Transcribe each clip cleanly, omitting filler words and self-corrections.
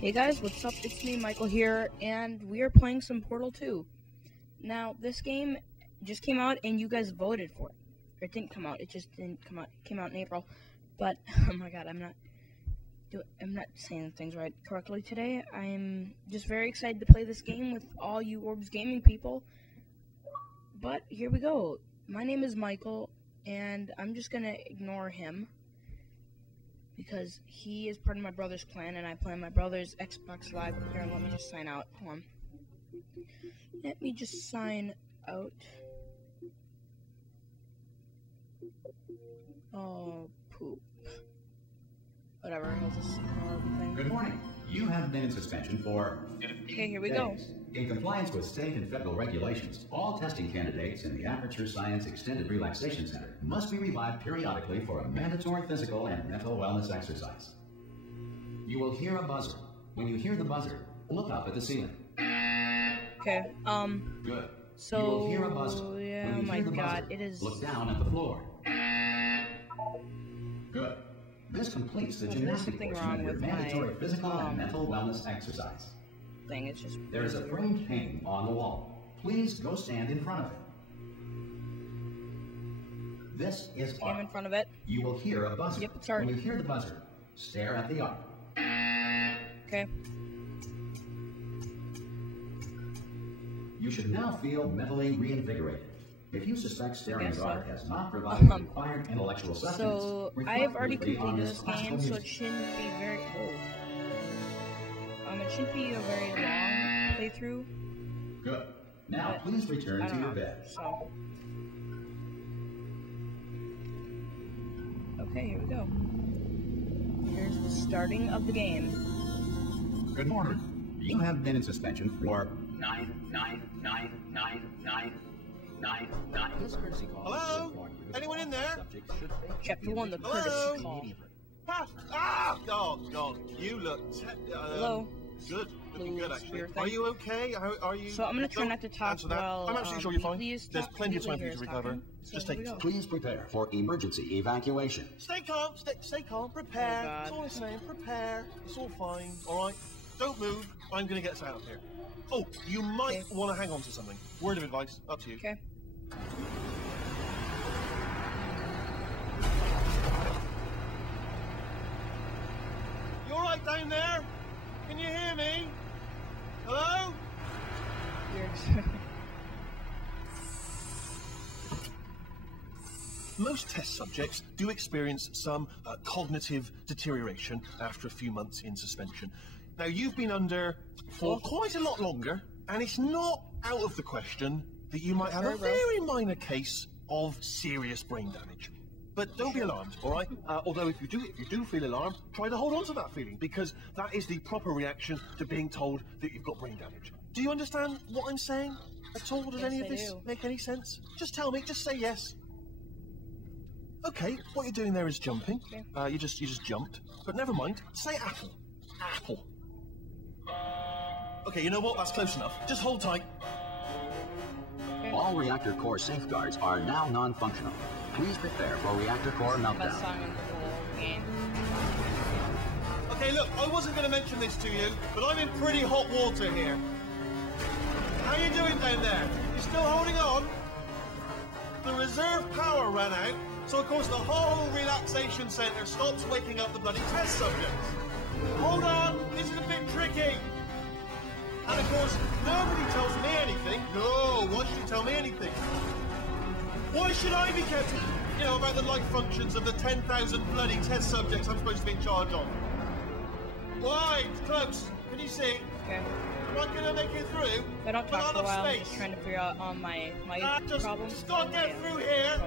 Hey guys, what's up? It's me, Michael here, and we are playing some Portal 2. Now, this game just came out, and you guys voted for it. Or it didn't come out, it just didn't come out. It came out in April. But, oh my god, I'm not saying things correctly today. I'm just very excited to play this game with all you Orbs Gaming people. But, here we go. My name is Michael, and I'm just gonna ignore him, because he is part of my brother's clan, and I play on my brother's Xbox Live. Here, let me just sign out. Hold on. Let me just sign out. Oh, poop. Whatever, I'll just thing. Good morning. You have been in suspension for 15 Okay, here we days. go. In compliance with state and federal regulations, all testing candidates in the Aperture Science Extended Relaxation Center must be revived periodically for a mandatory physical and mental wellness exercise. You will hear a buzzer. When you hear the buzzer, look up at the ceiling. Okay, Good. so, you will hear a buzzer. yeah, when you my hear the god, buzzer, it is... look down at the floor. Good. This completes the gymnastic something portion wrong of your with mandatory my, physical and mental wellness exercise. thing, it's just... There is a framed painting on the wall. Please go stand in front of it. This is I'm art. in front of it. You will hear a buzzer. Yep, it's art. When you hear the buzzer, stare at the art. Okay. You should now feel mentally reinvigorated. If you suspect staring Yes, at art sir. has not provided the required intellectual sustenance, So, reflect I've already briefly on completed this this classical game, so music. it shouldn't be very... it shouldn't be a very long playthrough. Good. Now, But please return I to don't your know, bed. so... Okay, here we go. Here's the starting of the game. Good morning. You have been in suspension for 9. This courtesy call. Hello? Anyone in there? Chapter 1, the Hello? courtesy call. Ah! Oh, God. You look... Hello? Good. Looking good, actually. Spear thing. Are you okay? Are you... So I'm gonna try Don't not to talk answer that. while, I'm absolutely sure you're fine. Lee is There's plenty of time for you to Lee is recover. talking, so Just here take we it. go. Please prepare for emergency evacuation. Stay calm. Stay calm. Prepare. Oh, God. That's all I'm saying. Prepare. It's all fine. All right? Don't move. I'm going to get us out of here. Oh, you might Okay. want to hang on to something. Word of advice. Up to you. Okay. You all right down there? Can you hear me? Hello? Weird. Most test subjects do experience some cognitive deterioration after a few months in suspension. Now, you've been under for quite a lot longer, and it's not out of the question that you might have a very minor case of serious brain damage. But don't be alarmed, all right? Although if you do feel alarmed, try to hold on to that feeling, because that is the proper reaction to being told that you've got brain damage. Do you understand what I'm saying at all? Does Yes, any of I this do. make any sense? Just tell me, just say yes. Okay, what you're doing there is jumping. Okay. You just jumped. But never mind. Say apple. Apple. Okay, you know what? That's close enough. Just hold tight. Okay. All reactor core safeguards are now non-functional. Please prepare for reactor core Best meltdown. song in the whole game. Okay, look, I wasn't going to mention this to you, but I'm in pretty hot water here. How you doing down there? You still holding on? The reserve power ran out, so of course the whole relaxation centre stops waking up the bloody test subjects. Hold on, this is a bit tricky. And of course, nobody tells me anything. No, why should you tell me anything? Why should I be kept, about the life functions of the 10,000 bloody test subjects I'm supposed to be in charge of? Why? It's close. Can you see? Okay. Am I gonna make it through? If I don't Got talk for a enough while, I'm space? just trying to figure out my Just problems. gotta get through here.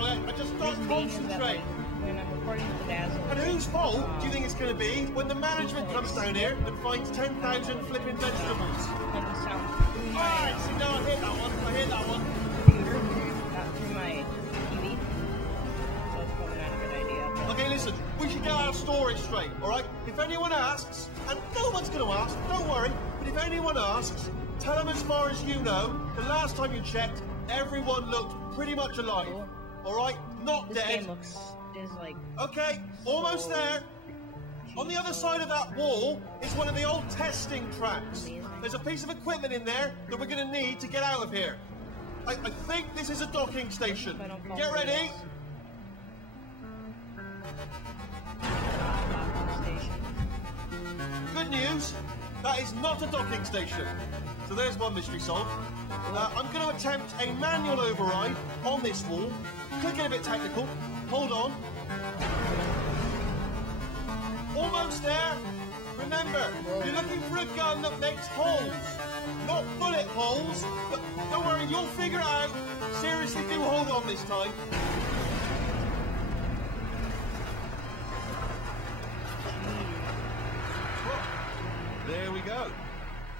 Okay, I just gotta Reason being is that, concentrate. when I'm recording with the Dazzle... And whose fault do you think it's gonna be when the management comes down here and finds 10,000 flipping vegetables? And the sound through my Alright, see now I hit that one. I hit that one. computer, not through my TV. So it's probably not a good idea. But Okay, listen, we should get our story straight, alright? If anyone asks, and no one's gonna ask, don't worry, but if anyone asks, tell them as far as you know, the last time you checked, everyone looked pretty much alive. Alright? Not this dead. game is like... Okay, almost there. On the other side of that wall is one of the old testing tracks. There's a piece of equipment in there that we're going to need to get out of here. I think this is a docking station. Get ready. Good news, that is not a docking station. So there's one mystery solved. I'm going to attempt a manual override on this wall. Could get a bit technical. Hold on. Almost there. Remember, you're looking for a gun that makes holes, not bullet holes. But don't worry, you'll figure it out. Seriously, do hold on this time. There we go.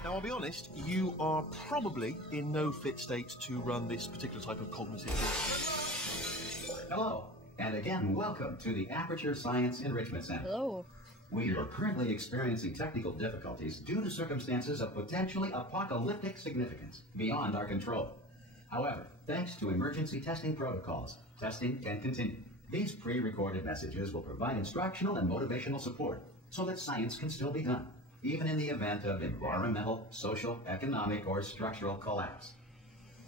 Now, I'll be honest, you are probably in no fit state to run this particular type of cognitive. Hello, and again, welcome to the Aperture Science Enrichment Center. Hello. We are currently experiencing technical difficulties due to circumstances of potentially apocalyptic significance beyond our control. However, thanks to emergency testing protocols, testing can continue. These pre-recorded messages will provide instructional and motivational support so that science can still be done, even in the event of environmental, social, economic, or structural collapse.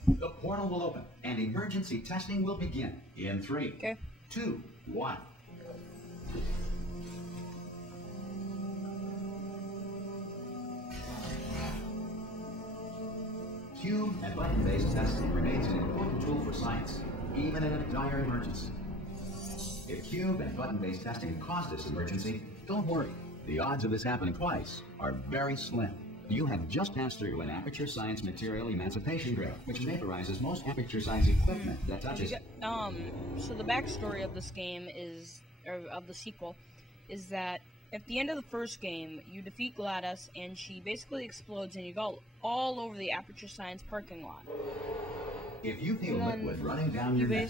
The portal will open, and emergency testing will begin in 3, 2, 1. Cube and button-based testing remains an important tool for science, even in a dire emergency. If cube and button-based testing caused this emergency, don't worry. The odds of this happening twice are very slim. You have just passed through an Aperture Science material emancipation drill, which vaporizes most Aperture Science equipment that touches it. So the backstory of this game is, or of the sequel, is that at the end of the first game, you defeat Gladys, and she basically explodes, and you go all over the Aperture Science parking lot. If you feel liquid running down your neck,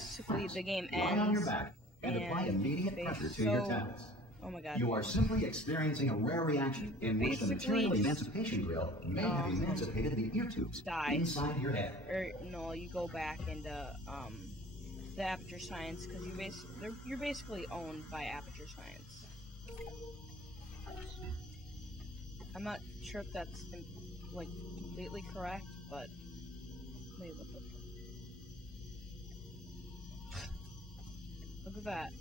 the game ends. Lie on your back and apply immediate pressure to your tablets. Oh my god. You are simply experiencing a rare reaction in which the material emancipation drill may have emancipated the ear tubes inside your head. Or no, you go back into the Aperture Science because you're basically owned by Aperture Science. I'm not sure if that's like completely correct, but wait, what the? Look at that.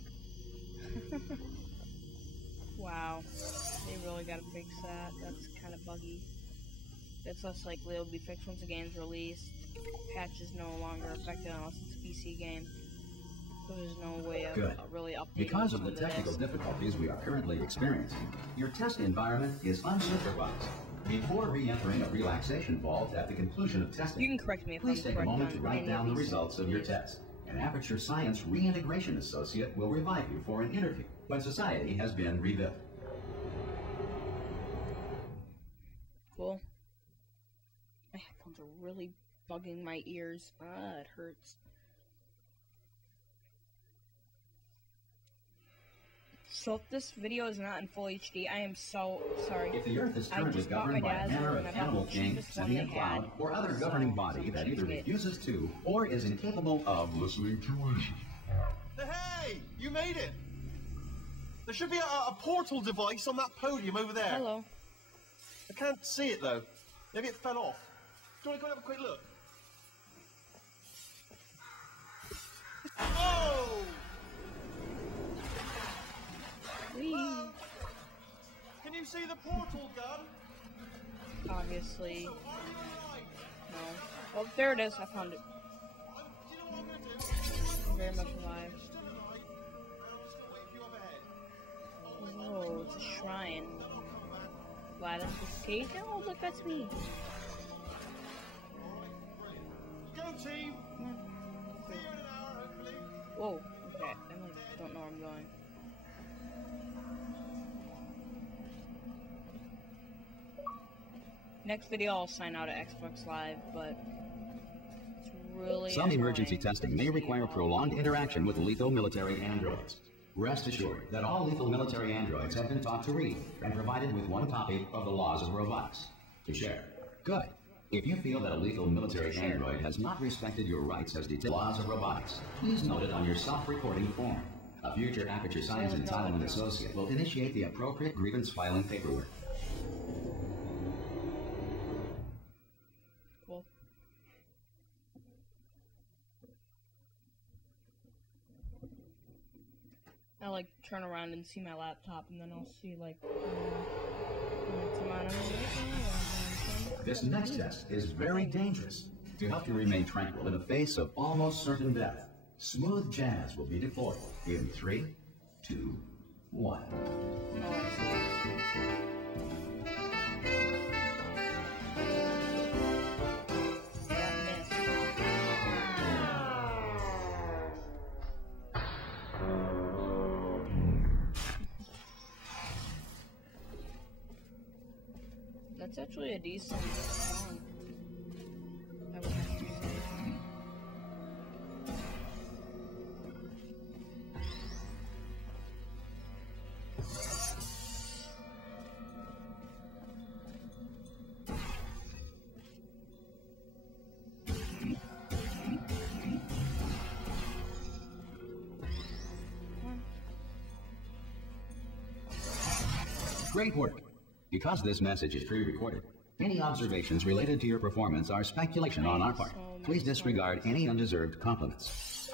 Wow, they really gotta fix that. That's kind of buggy. It's less likely it'll be fixed once the game's released. Patch is no longer effective unless it's a PC game. So there's no way of really updating. Because of the technical difficulties we are currently experiencing, your test environment is unsupervised. Before re-entering a relaxation vault at the conclusion of testing, you can correct me if please take a moment to write down the results of your test. An Aperture Science Reintegration Associate will revive you for an interview when society has been rebuilt. Cool. My headphones are really bugging my ears. It hurts. So if this video is not in full HD, I am so sorry. If the Earth is currently governed by a manner of animal king, sentient cloud, or other governing body that either refuses to or is incapable of listening to reason. Hey, you made it! There should be a portal device on that podium over there. Hello. I can't see it though. Maybe it fell off. Do you want to go and have a quick look? Oh! Can you see the portal gun? Obviously. No. Oh, there it is. I found it. Do you know what I'm going to do? I'm very much alive. Whoa, it's a shrine. Gladys is cage. Oh, look, that's me. Go team! See you in an hour, hopefully. Whoa, okay. I don't know where I'm going. Next video I'll sign out of Xbox Live, but it's really some emergency testing may require prolonged interaction with lethal military androids. Rest assured that all lethal military androids have been taught to read and provided with one copy of the Laws of Robotics to share. Good. If you feel that a lethal military android has not respected your rights as detailed Laws of Robotics, please note it on your self-reporting form. A future Aperture Science Entitlement Associate will initiate the appropriate grievance filing paperwork. Cool. I'll like turn around and see my laptop, and then I'll see like. This next test is very dangerous. To help you remain tranquil in the face of almost certain death, smooth jazz will be deployed in 3, 2, 1. Oh, I see. That's actually a decent song. I would have to say. Great work. Because this message is pre-recorded, any observations related to your performance are speculation on our part. Please disregard any undeserved compliments.